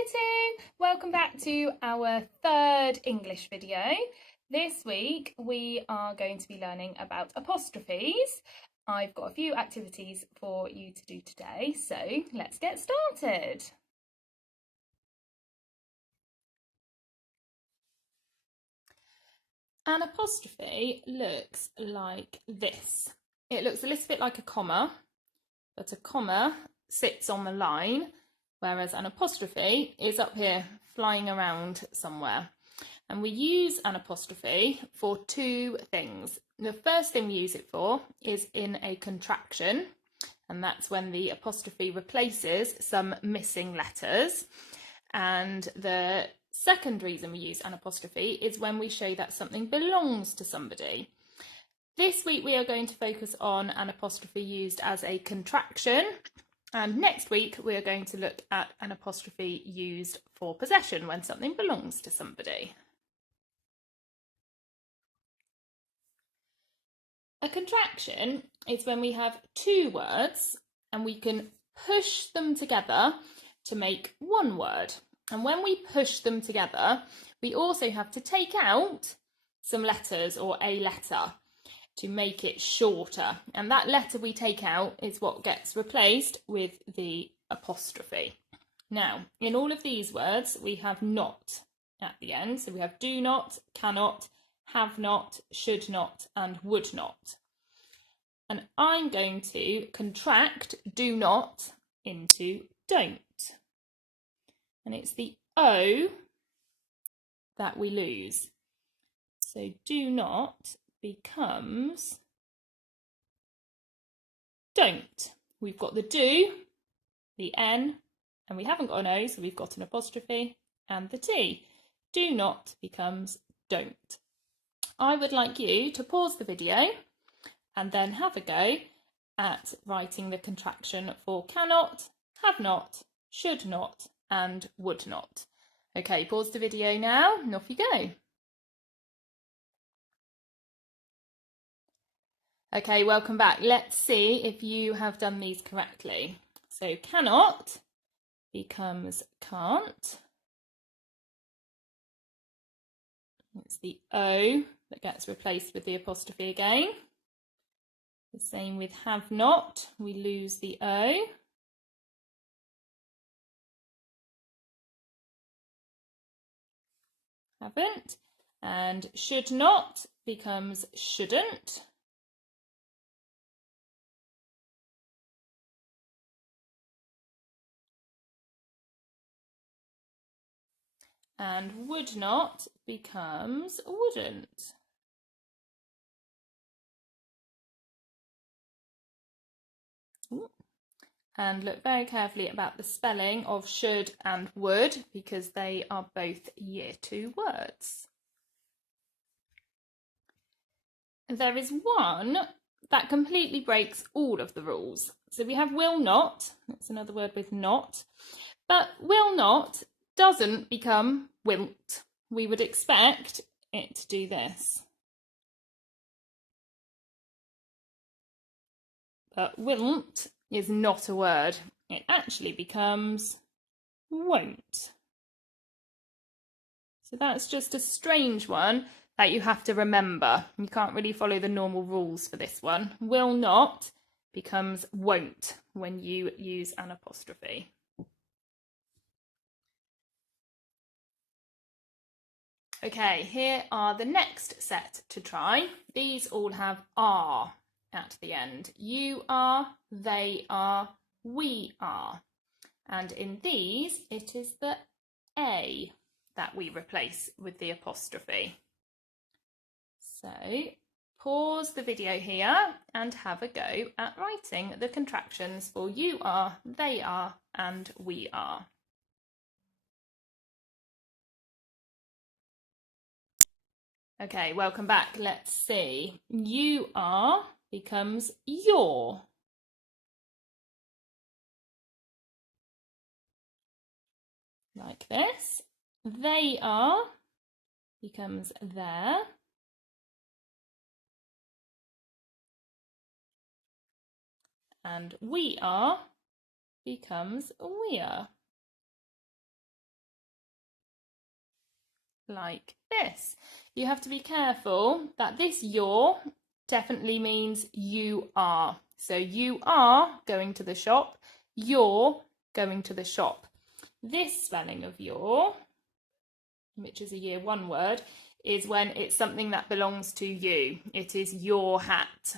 you two! Welcome back to our third English video. This week we are going to be learning about apostrophes. I've got a few activities for you to do today, so let's get started. An apostrophe looks like this. It looks a little bit like a comma, but a comma sits on the line, whereas an apostrophe is up here flying around somewhere. And we use an apostrophe for two things. The first thing we use it for is in a contraction, and that's when the apostrophe replaces some missing letters. And the second reason we use an apostrophe is when we show that something belongs to somebody. This week we are going to focus on an apostrophe used as a contraction, and next week we are going to look at an apostrophe used for possession when something belongs to somebody. A contraction is when we have two words and we can push them together to make one word. And when we push them together, we also have to take out some letters or a letter to make it shorter. And that letter we take out is what gets replaced with the apostrophe. Now, in all of these words, we have not at the end. So we have do not, cannot, have not, should not, and would not. And I'm going to contract do not into don't. And it's the O that we lose. So do not becomes don't. We've got the do, the N, and we haven't got an O, so we've got an apostrophe, and the T. Do not becomes don't. I would like you to pause the video and then have a go at writing the contraction for cannot, have not, should not, and would not. Okay, pause the video now and off you go. Okay, welcome back. Let's see if you have done these correctly. So cannot becomes can't. It's the O that gets replaced with the apostrophe again. The same with have not, we lose the O. Haven't. And should not becomes shouldn't. And would not becomes wouldn't. And look very carefully about the spelling of should and would, because they are both year 2 words. There is one that completely breaks all of the rules. So we have will not, that's another word with not, but will not doesn't become wilt. We would expect it to do this. But wilt is not a word. It actually becomes won't. So that's just a strange one that you have to remember. You can't really follow the normal rules for this one. Will not becomes won't when you use an apostrophe. Okay, here are the next set to try. These all have are at the end. You are, they are, we are. And in these, it is the A that we replace with the apostrophe. So pause the video here and have a go at writing the contractions for you are, they are, and we are. Okay, welcome back. Let's see. You are becomes your. Like this. They are becomes their. And we are becomes we are. like this. You have to be careful that this your definitely means you are. So you are going to the shop, you're going to the shop. This spelling of your, which is a year one word, is when it's something that belongs to you. It is your hat.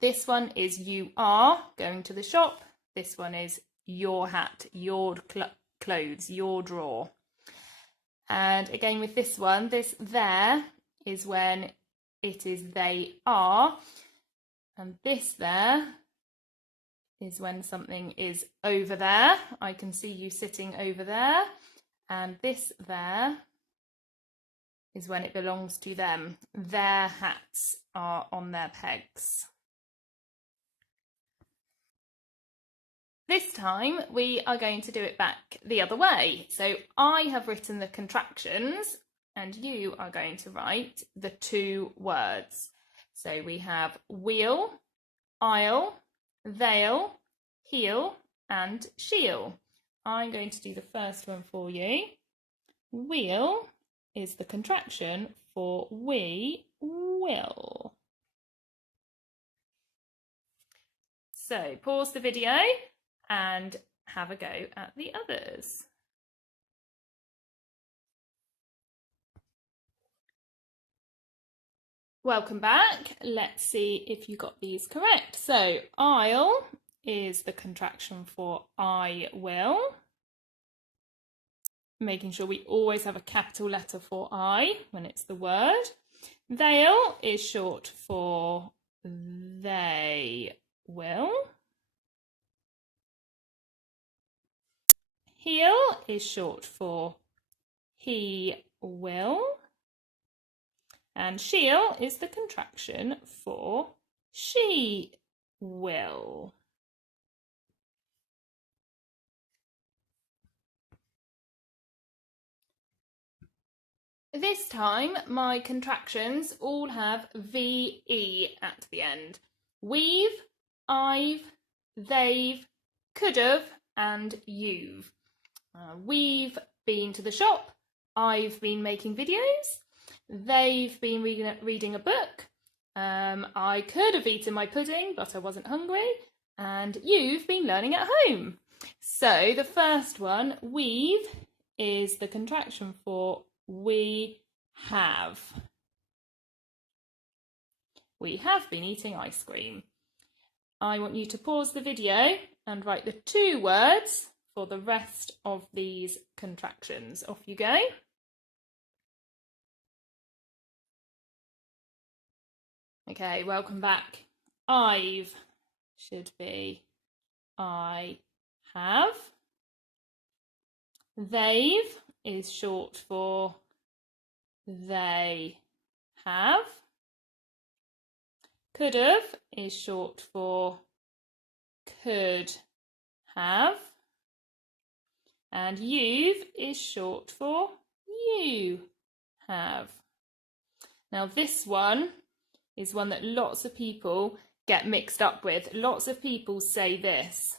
This one is you are going to the shop. This one is your hat, your clothes, your drawer. And again with this one, this there is when it is they are. And this there is when something is over there. I can see you sitting over there. And this there is when it belongs to them. Their hats are on their pegs. This time we are going to do it back the other way. So I have written the contractions and you are going to write the two words. So we have wheel, aisle, they'll, heel and she'll. I'm going to do the first one for you. Wheel is the contraction for we will. So pause the video and have a go at the others. Welcome back. Let's see if you got these correct. So I'll is the contraction for I will. Making sure we always have a capital letter for I when it's the word. They'll is short for they will. He'll is short for he will. And she'll is the contraction for she will. This time, my contractions all have VE at the end. We've, I've, they've, could've, and you've. We've been to the shop. I've been making videos. They've been reading a book. I could have eaten my pudding, but I wasn't hungry. And you've been learning at home. So the first one, we've, is the contraction for we have. We have been eating ice cream. I want you to pause the video and write the two words for the rest of these contractions. Off you go. Okay, welcome back. I've should be I have. They've is short for they have. Could've is short for could have. And you've is short for you have. Now this one is one that lots of people get mixed up with. Lots of people say this.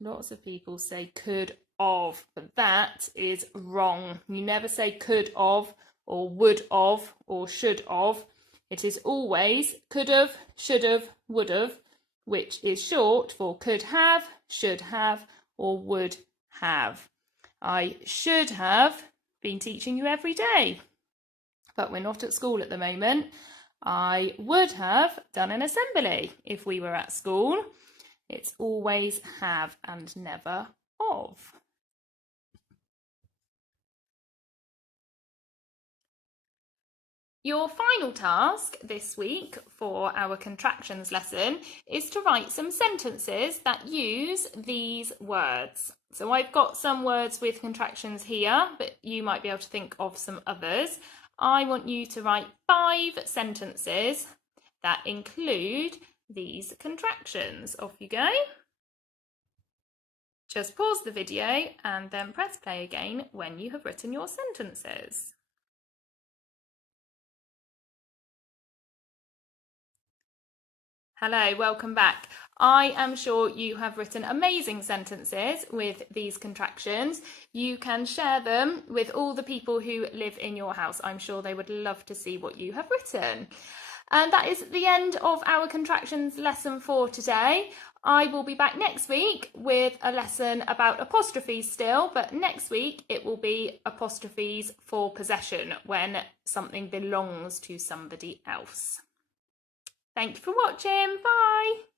Lots of people say could of, but that is wrong. You never say could of or would of or should of. It is always could have, should have, would have, which is short for could have, should have, or would have. I should have been teaching you every day, but we're not at school at the moment. I would have done an assembly if we were at school. It's always have and never of. Your final task this week for our contractions lesson is to write some sentences that use these words. So I've got some words with contractions here, but you might be able to think of some others. I want you to write 5 sentences that include these contractions. Off you go. Just pause the video and then press play again when you have written your sentences. Hello, welcome back. I am sure you have written amazing sentences with these contractions. You can share them with all the people who live in your house. I'm sure they would love to see what you have written. And that is the end of our contractions lesson for today. I will be back next week with a lesson about apostrophes still, but next week it will be apostrophes for possession, when something belongs to somebody else. Thank you for watching. Bye.